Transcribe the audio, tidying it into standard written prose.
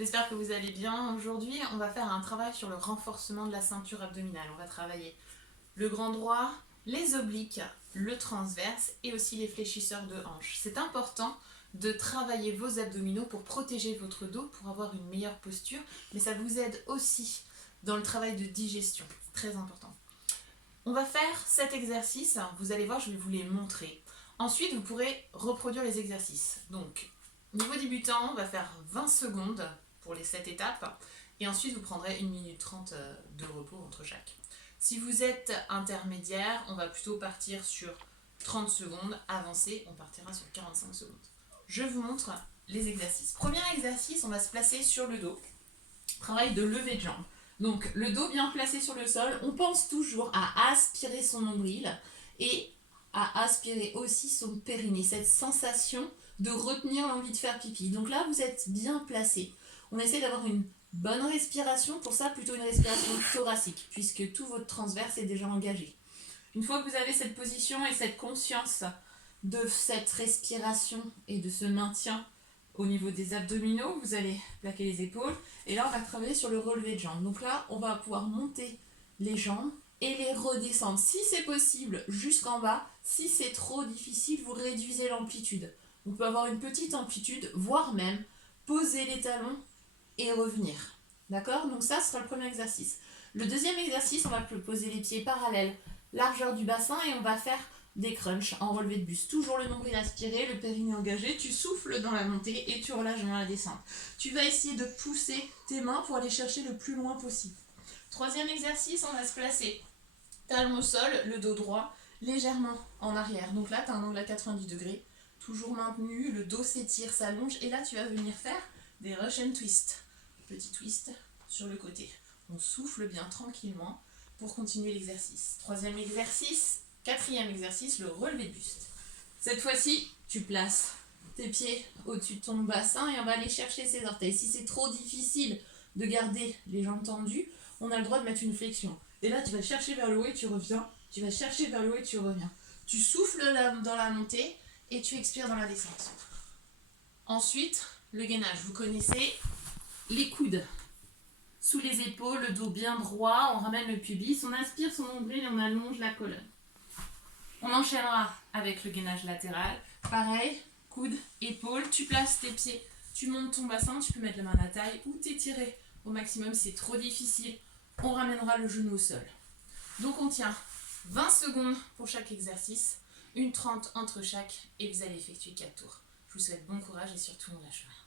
J'espère que vous allez bien. Aujourd'hui, on va faire un travail sur le renforcement de la ceinture abdominale. On va travailler le grand droit, les obliques, le transverse et aussi les fléchisseurs de hanches. C'est important de travailler vos abdominaux pour protéger votre dos, pour avoir une meilleure posture, mais ça vous aide aussi dans le travail de digestion. Très important. On va faire cet exercice. Vous allez voir, je vais vous les montrer. Ensuite, vous pourrez reproduire les exercices. Donc, niveau débutant, on va faire 20 secondes pour les 7 étapes. Et ensuite, vous prendrez 1 minute 30 de repos entre chaque. Si vous êtes intermédiaire, on va plutôt partir sur 30 secondes. Avancé, on partira sur 45 secondes. Je vous montre les exercices. Premier exercice, on va se placer sur le dos. Travail de levée de jambes. Donc, le dos bien placé sur le sol. On pense toujours à aspirer son nombril et à aspirer aussi son périnée. Cette sensation de retenir l'envie de faire pipi. Donc là, vous êtes bien placé. On essaie d'avoir une bonne respiration. Pour ça, plutôt une respiration thoracique, puisque tout votre transverse est déjà engagé. Une fois que vous avez cette position et cette conscience de cette respiration et de ce maintien au niveau des abdominaux, vous allez plaquer les épaules. Et là, on va travailler sur le relevé de jambes. Donc là, on va pouvoir monter les jambes et les redescendre. Si c'est possible, jusqu'en bas. Si c'est trop difficile, vous réduisez l'amplitude. On peut avoir une petite amplitude, voire même poser les talons et revenir. D'accord? Donc ça sera le premier exercice. Le deuxième exercice, on va poser les pieds parallèles, largeur du bassin, et on va faire des crunchs en relevé de buste. Toujours le nombril aspiré, le périnée engagé. Tu souffles dans la montée et tu relâches dans la descente. Tu vas essayer de pousser tes mains pour aller chercher le plus loin possible. Troisième exercice, on va se placer talon au sol, le dos droit, légèrement en arrière. Donc là, tu as un angle à 90 degrés, toujours maintenu, le dos s'étire, s'allonge. Et là, tu vas venir faire des Russian twist. Petit twist sur le côté. On souffle bien tranquillement pour continuer l'exercice. Troisième exercice. Quatrième exercice, le relevé de buste. Cette fois-ci, tu places tes pieds au-dessus de ton bassin et on va aller chercher ses orteils. Si c'est trop difficile de garder les jambes tendues, on a le droit de mettre une flexion. Et là, tu vas chercher vers le haut et tu reviens. Tu vas chercher vers le haut et tu reviens. Tu souffles dans la montée et tu expires dans la descente. Ensuite, le gainage. Vous connaissez les coudes sous les épaules, le dos bien droit. On ramène le pubis, on inspire son nombril et on allonge la colonne. On enchaînera avec le gainage latéral. Pareil, coude, épaule, tu places tes pieds, tu montes ton bassin, tu peux mettre la main à la taille ou t'étirer au maximum si c'est trop difficile. On ramènera le genou au sol. Donc on tient 20 secondes pour chaque exercice, 1 30 entre chaque et vous allez effectuer 4 tours. Je vous souhaite bon courage et surtout on lâche rien.